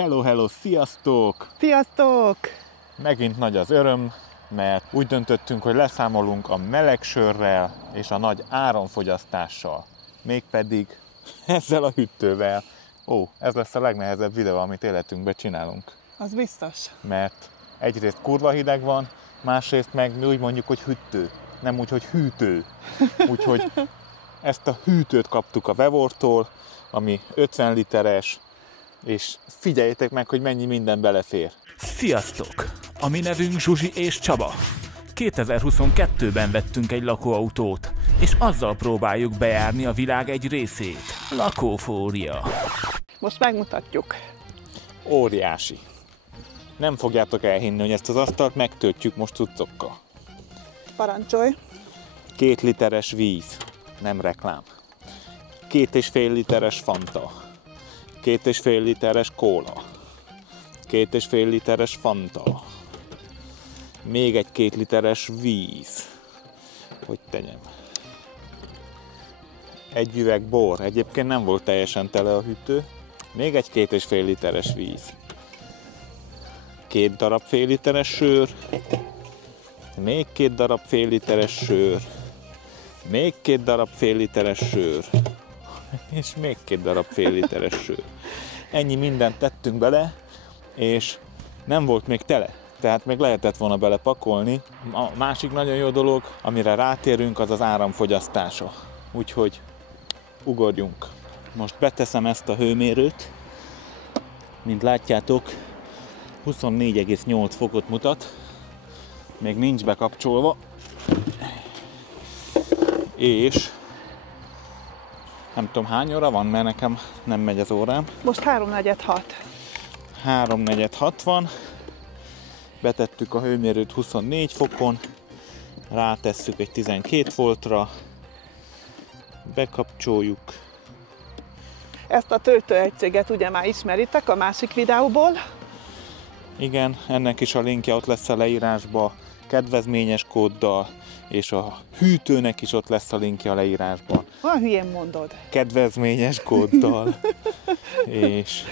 Hello, sziasztok! Sziasztok! Megint nagy az öröm, mert úgy döntöttünk, hogy leszámolunk a meleg sörrel és a nagy áramfogyasztással. Mégpedig ezzel a hűtővel. Ez lesz a legnehezebb videó, amit életünkben csinálunk. Az biztos. Mert egyrészt kurva hideg van, másrészt meg mi úgy mondjuk, hogy hűtő. Nem úgy, hogy hűtő. Úgyhogy ezt a hűtőt kaptuk a Vevortól, ami 50 literes, és figyeljétek meg, hogy mennyi minden belefér. Sziasztok! A mi nevünk Zsuzsi és Csaba. 2022-ben vettünk egy lakóautót, és azzal próbáljuk bejárni a világ egy részét. Lakófória. Most megmutatjuk. Óriási. Nem fogjátok elhinni, hogy ezt az asztalt megtöltjük most cuccokkal. Parancsolj! 2 literes víz. Nem reklám. 2,5 literes Fanta. 2,5 literes kóla. 2,5 literes Fanta. Még egy 2 literes víz. Hogy tegyem? Egy üveg bor. Egyébként nem volt teljesen tele a hűtő. Még egy 2,5 literes víz. 2 darab fél literes sör. Még 2 darab fél literes sör. Még 2 darab fél literes sör. És még 2 darab fél literes sör. Ennyi mindent tettünk bele, és nem volt még tele. Tehát még lehetett volna bele pakolni. A másik nagyon jó dolog, amire rátérünk, az az áramfogyasztása. Úgyhogy ugorjunk. Most beteszem ezt a hőmérőt. Mint látjátok, 24,8 fokot mutat. Még nincs bekapcsolva. És nem tudom hány óra van, mert nekem nem megy az órám. Most 3:46. 3:46 van. Betettük a hőmérőt 24 fokon. Rátesszük egy 12 voltra. Bekapcsoljuk. Ezt a töltőegységet ugye már ismeritek a másik videóból. Igen, ennek is a linkje ott lesz a leírásba, kedvezményes kóddal, és a hűtőnek is ott lesz a linkje a leírásban. Olyan hülyén mondod. Kedvezményes kóddal. És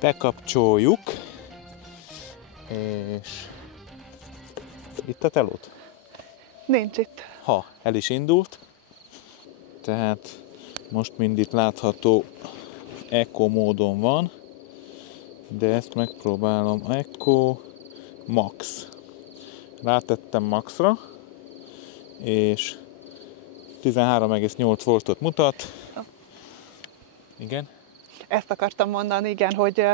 bekapcsoljuk. És itt a telót? Nincs itt. El is indult. Tehát most mind itt látható Eco módon van. De ezt megpróbálom. Eco Max. Rátettem Maxra. És 13,8 voltot mutat. Igen? Ezt akartam mondani, igen, hogy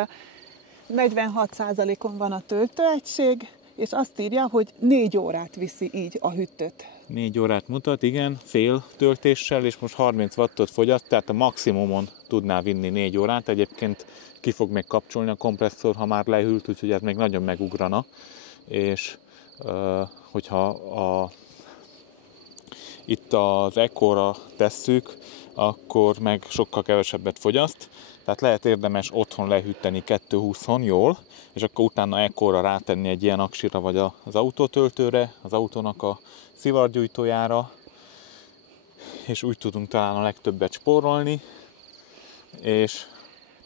46%-on van a töltőegység, és azt írja, hogy 4 órát viszi így a hűtőt. 4 órát mutat, igen, fél töltéssel, és most 30 wattot fogyaszt, tehát a maximumon tudná vinni 4 órát. Egyébként ki fog még kapcsolni a kompresszor, ha már lehűlt, úgyhogy ez még nagyon megugrana. És hogyha itt az Eco-ra tesszük, akkor meg sokkal kevesebbet fogyaszt. Tehát lehet érdemes otthon lehűteni 220-on jól, és akkor utána Eco-ra rátenni egy ilyen aksira, vagy az autótöltőre, az autónak a szivargyújtójára, és úgy tudunk talán a legtöbbet spórolni. És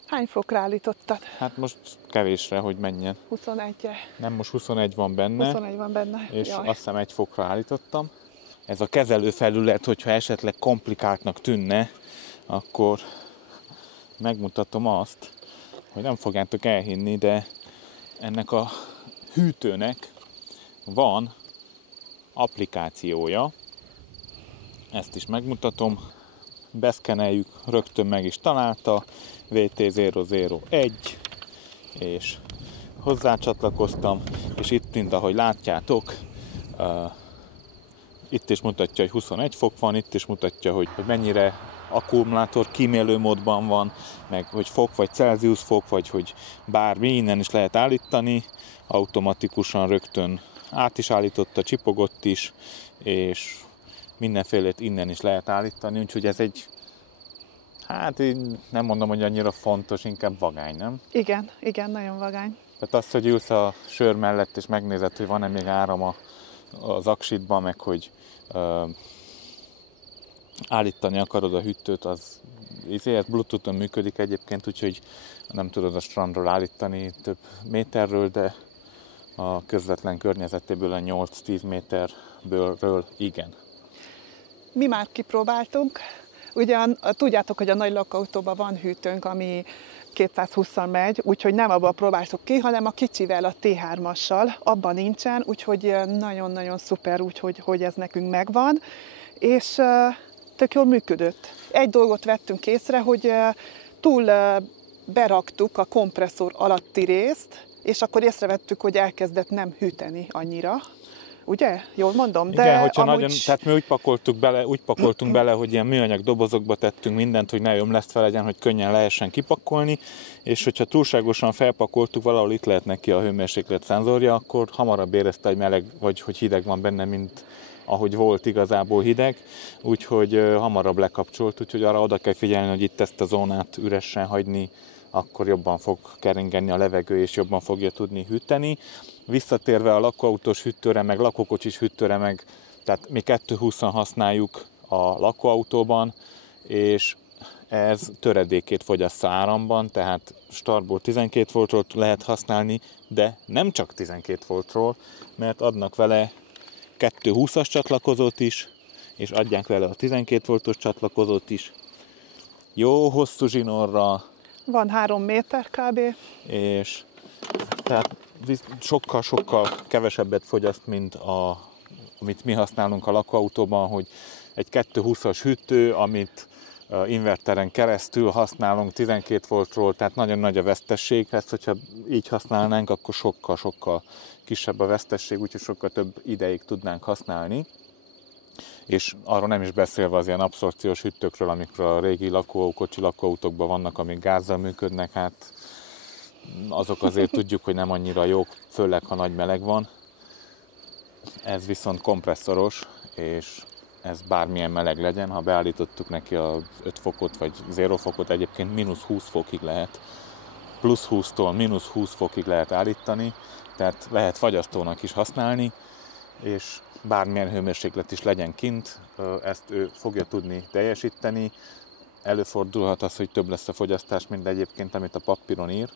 Hány fokra állítottad? hát most kevésre, hogy menjen. 21-je. Nem, most 21 van benne. 21 van benne. És Jaj. azt hiszem 1 fokra állítottam. Ez a kezelőfelület, hogyha esetleg komplikáltnak tűnne, akkor megmutatom azt, hogy nem fogjátok elhinni, de ennek a hűtőnek van applikációja. Ezt is megmutatom. Beszkeneljük, rögtön meg is találta. VT001, és hozzácsatlakoztam, és itt, mint ahogy látjátok, itt is mutatja, hogy 21 fok van, itt is mutatja, hogy mennyire akkumulátor kímélő módban van, meg hogy fok, vagy Celsius fok, vagy hogy bármi, innen is lehet állítani, automatikusan rögtön át is állította, csipogott is, és mindenfélét innen is lehet állítani, úgyhogy ez egy, hát én nem mondom, hogy annyira fontos, inkább vagány, nem? Igen, nagyon vagány. Tehát az, hogy ülsz a sör mellett, és megnézed, hogy van-e még áram az aksitban, meg hogy állítani akarod a hűtőt, az Bluetooth-on működik egyébként, úgyhogy nem tudod a strandról állítani több méterről, de a közvetlen környezetéből a 8-10 méterből igen. Mi már kipróbáltunk. Ugyan tudjátok, hogy a nagy lakóautóban van hűtőnk, ami 220-szal megy, úgyhogy nem abban próbáltuk ki, hanem a kicsivel, a T3-assal, abban nincsen, úgyhogy nagyon-nagyon szuper, hogy ez nekünk megvan, és tök jól működött. Egy dolgot vettünk észre, hogy túl beraktuk a kompresszor alatti részt, és akkor észrevettük, hogy elkezdett nem hűteni annyira. Ugye? Jól mondom? Igen, hogyha amúgy... tehát mi úgy pakoltunk bele, hogy ilyen műanyag dobozokba tettünk mindent, hogy ne ömlesztve legyen, hogy könnyen lehessen kipakolni, és hogyha túlságosan felpakoltuk, valahol itt lehet neki a hőmérséklet szenzorja, akkor hamarabb érezte, hogy meleg, vagy hogy hideg van benne, mint ahogy volt igazából hideg, úgyhogy hamarabb lekapcsolt, úgyhogy arra oda kell figyelni, hogy itt ezt a zónát üresen hagyni, akkor jobban fog keringeni a levegő, és jobban fogja tudni hűteni. Visszatérve a lakóautós hűtőre, meg lakókocsis hűtőre, meg, tehát mi 220-an használjuk a lakóautóban, és ez töredékét fogyassza áramban, tehát startból 12 voltról lehet használni, de nem csak 12 voltról, mert adnak vele 220-as csatlakozót is, és adják vele a 12 voltos csatlakozót is. Jó hosszú zsinórra. Van 3 méter kb. És tehát sokkal kevesebbet fogyaszt, mint amit mi használunk a lakóautóban, hogy egy 220-as hűtő, amit inverteren keresztül használunk 12 voltról, tehát nagyon nagy a vesztesség. Ezt, hogyha így használnánk, akkor sokkal kisebb a vesztesség, úgyhogy sokkal több ideig tudnánk használni. És arról nem is beszélve az ilyen abszorpciós hűtőkről, amikről a régi lakóautókban vannak, amik gázzal működnek, hát azok azért tudjuk, hogy nem annyira jók, főleg ha nagy meleg van. Ez viszont kompresszoros, és ez bármilyen meleg legyen, ha beállítottuk neki a 5 fokot vagy 0 fokot, egyébként mínusz 20 fokig lehet, plusz 20-tól mínusz 20 fokig lehet állítani, tehát lehet fagyasztónak is használni, és bármilyen hőmérséklet is legyen kint, ezt ő fogja tudni teljesíteni. Előfordulhat az, hogy több lesz a fogyasztás, mint egyébként, amit a papíron ír,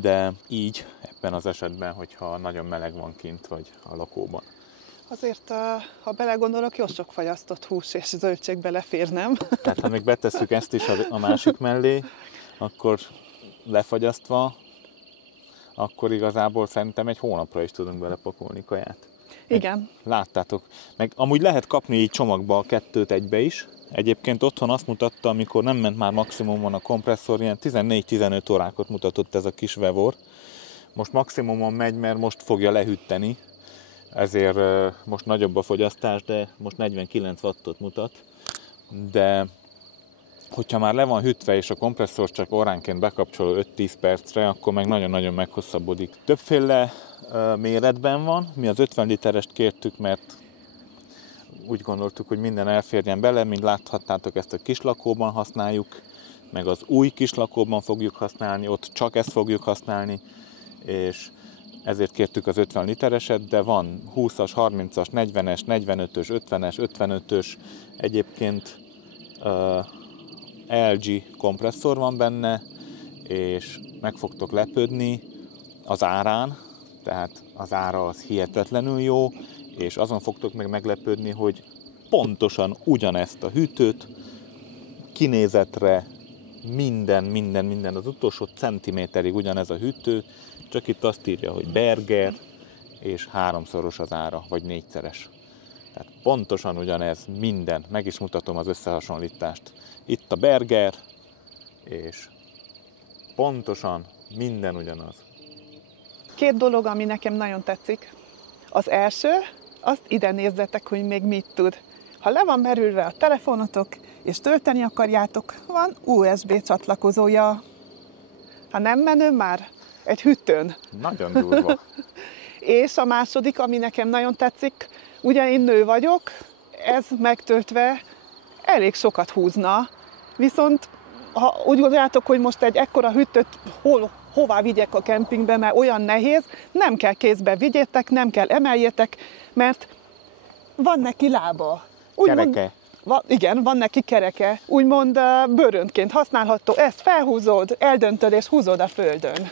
de így ebben az esetben, hogyha nagyon meleg van kint, vagy a lakóban. Azért, ha belegondolok, jó sok fagyasztott hús és zöldség belefér, nem? Tehát ha még betesszük ezt is a másik mellé, akkor lefagyasztva, akkor igazából szerintem egy hónapra is tudunk belepakolni kaját. Igen. Láttátok. Meg amúgy lehet kapni így csomagba a 2-t egybe is. Egyébként otthon azt mutatta, amikor nem ment már maximumon a kompresszor, ilyen 14-15 órákat mutatott ez a kis Vevor. Most maximumon megy, mert most fogja lehűteni, ezért most nagyobb a fogyasztás, de most 49 wattot mutat. De hogyha már le van hűtve és a kompresszor csak óránként bekapcsol 5-10 percre, akkor meg nagyon-nagyon meghosszabbodik. Többféle méretben van, mi az 50 literest kértük, mert úgy gondoltuk, hogy minden elférjen bele, mint láthattátok, ezt a kislakóban használjuk, meg az új kislakóban fogjuk használni, ott csak ezt fogjuk használni, és ezért kértük az 50 litereset, de van 20-as, 30-as, 40-es, 45-ös, 50-es, 55-ös, egyébként LG kompresszor van benne, és meg fogtok lepődni az árán, tehát az ára az hihetetlenül jó, és azon fogtok meg meglepődni, hogy pontosan ugyanezt a hűtőt kinézetre minden, az utolsó centiméterig ugyanez a hűtő, csak itt azt írja, hogy Berger, és 3-szoros az ára, vagy 4-szeres. Tehát pontosan ugyanez minden, meg is mutatom az összehasonlítást. Itt a Berger, és pontosan minden ugyanaz. 2 dolog, ami nekem nagyon tetszik. Az első, azt ide nézzetek, hogy még mit tud. Ha le van merülve a telefonotok, és tölteni akarjátok, van USB csatlakozója. Ha nem menő már, egy hűtőn. Nagyon durva. És a második, ami nekem nagyon tetszik, ugye én nő vagyok, ez megtöltve elég sokat húzna, viszont ha úgy gondoljátok, hogy most egy ekkora hűtőt hová vigyek a kempingbe, mert olyan nehéz, nem kell kézbe vigyétek, nem kell emeljétek, mert van neki lába. Kereke. Igen, van neki kereke, úgymond bőröntként használható, ezt felhúzod, eldöntöd és húzod a földön.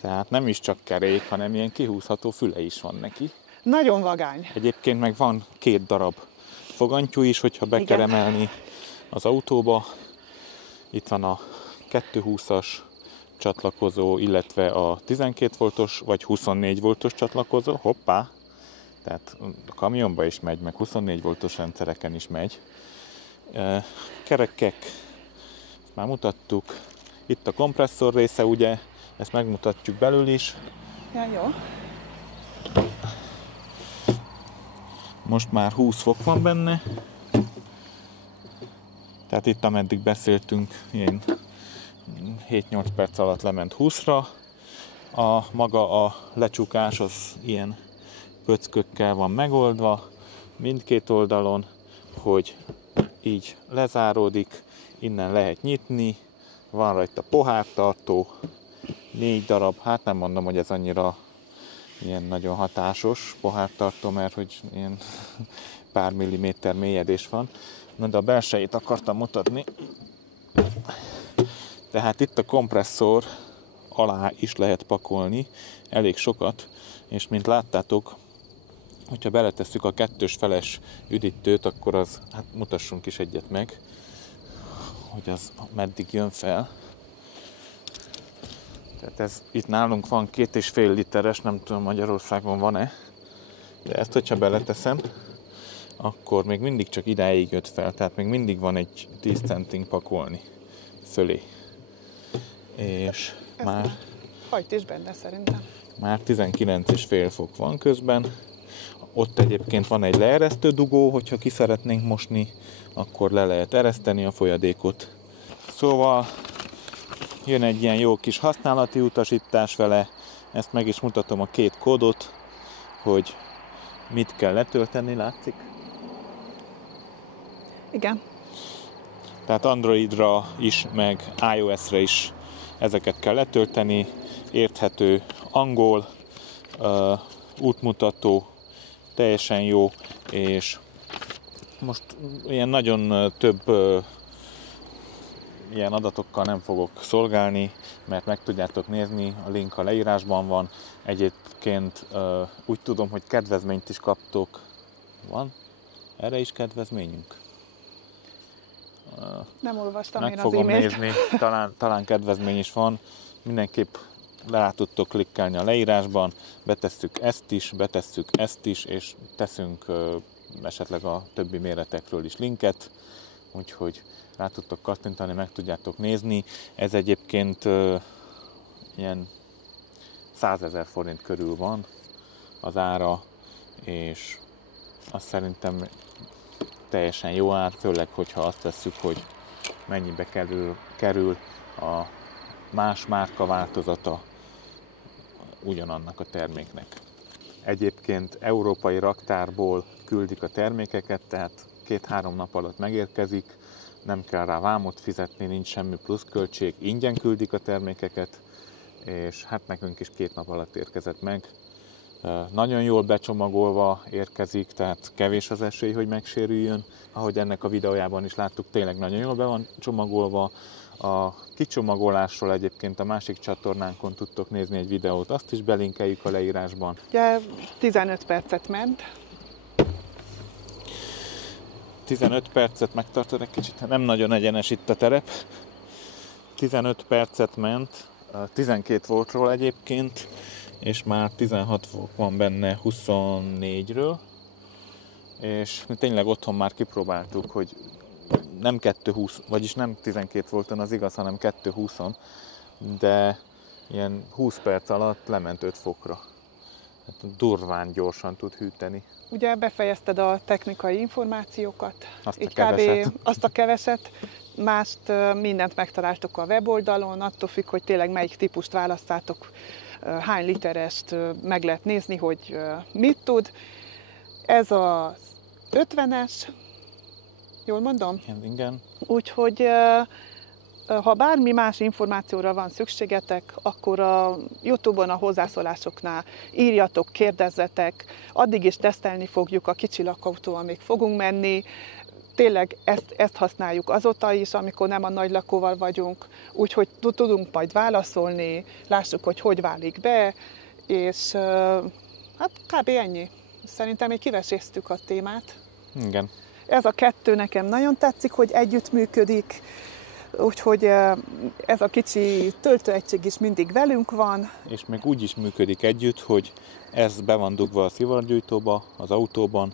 Tehát nem is csak kerék, hanem ilyen kihúzható füle is van neki. Nagyon vagány. Egyébként meg van 2 darab fogantyú is, hogyha be kell emelni az autóba. Itt van a 220-as csatlakozó, illetve a 12 voltos vagy 24 voltos csatlakozó. Hoppá! Tehát a kamionba is megy, meg 24 voltos rendszereken is megy. Kerekek, ezt már mutattuk. Itt a kompresszor része, ugye, ezt megmutatjuk belül is. Ja, jó. Most már 20 fok van benne. Tehát itt, ameddig beszéltünk, ilyen 7-8 perc alatt lement 20-ra. Maga a lecsukás az ilyen pöckökkel van megoldva mindkét oldalon, hogy így lezáródik, innen lehet nyitni, van rajta pohártartó, 4 darab, hát nem mondom, hogy ez annyira ilyen nagyon hatásos pohártartó, mert hogy ilyen pár milliméter mélyedés van. Na, de a belsejét akartam mutatni. Tehát itt a kompresszor alá is lehet pakolni elég sokat, és mint láttátok, hogyha beletesszük a 2-es feles üdítőt, akkor az, hát mutassunk is egyet meg, hogy az meddig jön fel. Tehát ez, itt nálunk van 2,5 literes, nem tudom Magyarországon van-e, de ezt, hogyha beleteszem, akkor még mindig csak idáig jött fel, tehát még mindig van egy 10 centink pakolni fölé. És ez már hajt is benne szerintem. Már 19,5 fok van közben. Ott egyébként van egy leeresztő dugó, hogyha ki szeretnénk mosni, akkor le lehet ereszteni a folyadékot. Szóval jön egy ilyen jó kis használati utasítás vele, ezt meg is mutatom a 2 kódot, hogy mit kell letölteni, látszik? Igen. Tehát Androidra is, meg iOS-re is ezeket kell letölteni, érthető angol, útmutató, teljesen jó, és most ilyen nagyon több ilyen adatokkal nem fogok szolgálni, mert meg tudjátok nézni, a link a leírásban van. Egyébként úgy tudom, hogy kedvezményt is kaptok. Van? Erre is kedvezményünk? Nem olvastam meg én az fogom e-mailt. nézni, talán kedvezmény is van. Mindenképp rá tudtok klikkelni a leírásban, betesszük ezt is, és teszünk esetleg a többi méretekről is linket, úgyhogy rá tudtok kattintani, meg tudjátok nézni. Ez egyébként ilyen 100 000 forint körül van az ára, és azt szerintem teljesen jó ár, főleg, hogyha azt vesszük, hogy mennyibe kerül a más márka változata ugyanannak a terméknek. Egyébként európai raktárból küldik a termékeket, tehát 2-3 nap alatt megérkezik, nem kell rá vámot fizetni, nincs semmi pluszköltség, ingyen küldik a termékeket, és hát nekünk is 2 nap alatt érkezett meg. Nagyon jól becsomagolva érkezik, tehát kevés az esély, hogy megsérüljön. Ahogy ennek a videójában is láttuk, tényleg nagyon jól be van csomagolva. A kicsomagolásról egyébként a másik csatornánkon tudtok nézni egy videót, azt is belinkeljük a leírásban. Ugye 15 percet ment. 15 percet megtartod egy kicsit, nem nagyon egyenes itt a terep. 15 percet ment, 12 voltról egyébként, és már 16 volt van benne 24-ről. És mi tényleg otthon már kipróbáltuk, hogy nem 220, vagyis nem 12 volton az igaz, hanem 220-on, de ilyen 20 perc alatt lement 5 fokra. Hát durván gyorsan tud hűteni. Ugye befejezted a technikai információkat, Azt a keveset. mást mindent megtaláltok a weboldalon, attól függ, hogy tényleg melyik típust választátok, hány literest meg lehet nézni, hogy mit tud. Ez az 50-es, jól mondom? Igen. Úgyhogy ha bármi más információra van szükségetek, akkor a YouTube-on a hozzászólásoknál írjatok, kérdezzetek, addig is tesztelni fogjuk, a kicsi lakautóval még fogunk menni, tényleg ezt használjuk azóta is, amikor nem a nagy lakóval vagyunk, úgyhogy tudunk majd válaszolni, lássuk, hogy válik be, és hát kb. Ennyi. Szerintem még kiveséztük a témát. Igen. Ez a kettő nekem nagyon tetszik, hogy együttműködik, úgyhogy ez a kicsi töltőegység is mindig velünk van. És még úgy is működik együtt, hogy ez be van dugva a szivargyújtóba, az autóban,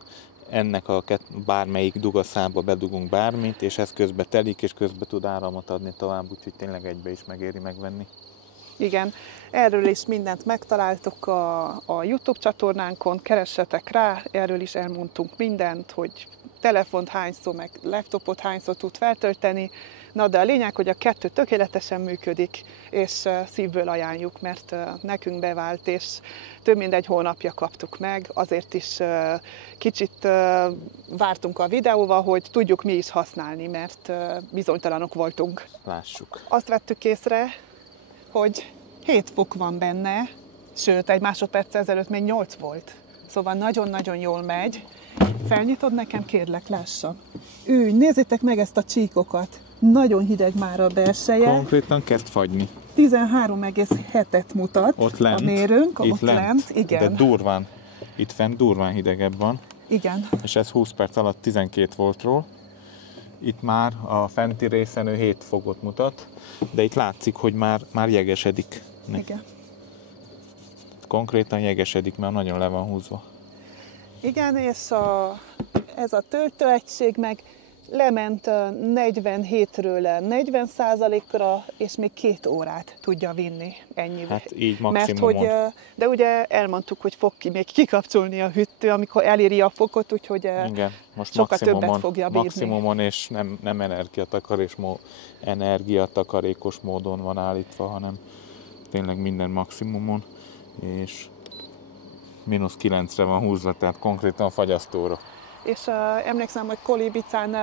ennek a bármelyik dugaszába bedugunk bármit, és ez közben telik, és közben tud áramot adni tovább, úgyhogy tényleg egybe is megéri megvenni. Igen, erről is mindent megtaláltok a YouTube csatornánkon, keressetek rá, erről is elmondtunk mindent, hogy telefont hányszor, meg laptopot hányszor tud feltölteni. Na de a lényeg, hogy a kettő tökéletesen működik, és szívből ajánljuk, mert nekünk bevált, és több mint 1 hónapja kaptuk meg, azért is kicsit vártunk a videóval, hogy tudjuk mi is használni, mert bizonytalanok voltunk. Lássuk. Azt vettük észre, hogy 7 fok van benne, sőt, egy másodperc ezelőtt még 8 volt. Szóval nagyon-nagyon jól megy. Felnyitod nekem, kérlek, lássam. Nézzétek meg ezt a csíkokat. Nagyon hideg már a belseje. Konkrétan kezd fagyni. 13,7-et mutat Ott lent. a mérőnk. Itt ott lent. Igen. De durván, itt fent durván hidegebb van. Igen. És ez 20 perc alatt 12 voltról. Itt már a fenti részen ő 7 fokot mutat, de itt látszik, hogy már jegesedik. Igen. Konkrétan jegesedik, mert nagyon le van húzva. Igen, és ez a töltőegység meg lement 47-ről 40%-ra, és még 2 órát tudja vinni ennyivel. Hát így maximumon. Mert hogy, de ugye elmondtuk, hogy fog még kikapcsolni a hűtő, amikor eléri a fokot, úgyhogy igen, most sokkal többet fogja bírni. Maximumon, és nem energiatakarékos módon van állítva, hanem tényleg minden maximumon, és -9-re van húzva, tehát konkrétan fagyasztóra. És emlékszem, hogy Kolibicán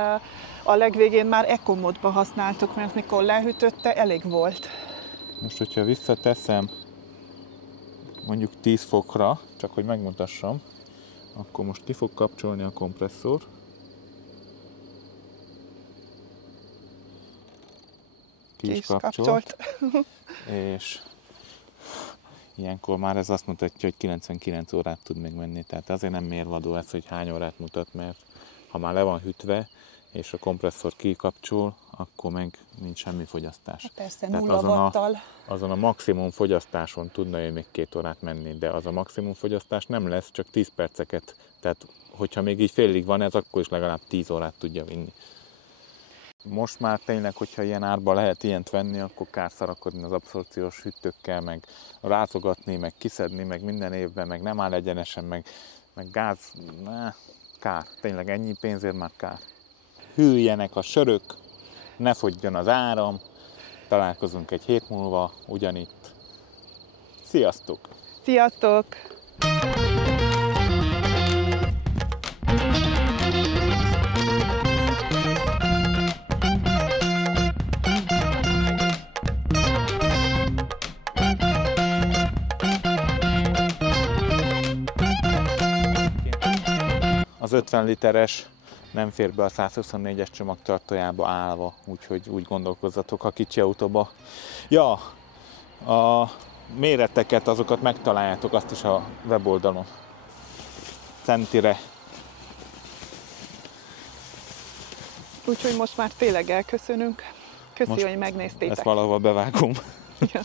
a legvégén már ekomódba használtuk, mert mikor lehűtötte, elég volt. Most, hogyha visszateszem mondjuk 10 fokra, csak hogy megmutassam, akkor most ki fog kapcsolni a kompresszor. Ki is kapcsolt. És ilyenkor már ez azt mutatja, hogy 99 órát tud még menni. Tehát azért nem mérvadó ez, hogy hány órát mutat, mert ha már le van hűtve, és a kompresszor kikapcsol, akkor meg nincs semmi fogyasztás. Persze, 0 wattal. Azon a maximum fogyasztáson tudna ő még 2 órát menni, de az a maximum fogyasztás nem lesz, csak 10 perceket. Tehát, hogyha még így félig van ez, akkor is legalább 10 órát tudja vinni. Most már tényleg, hogyha ilyen árba lehet ilyent venni, akkor kár szarakodni az abszorpciós hűtőkkel, meg rátogatni, meg kiszedni, meg minden évben, meg nem áll egyenesen, meg gáz, kár. Tényleg ennyi pénzért már kár. Hűljenek a sörök, ne fogyjon az áram, találkozunk egy hét múlva ugyanitt. Sziasztok! Sziasztok! Az 50 literes nem fér be a 124-es csomagtartójába állva, úgyhogy úgy gondolkozzatok, ha kicsi autóba. Ja, a méreteket, azokat megtaláljátok azt is a weboldalon. Centire. Úgyhogy most már tényleg elköszönünk. Köszi, hogy megnéztétek. Ezt valahol bevágom. Ja.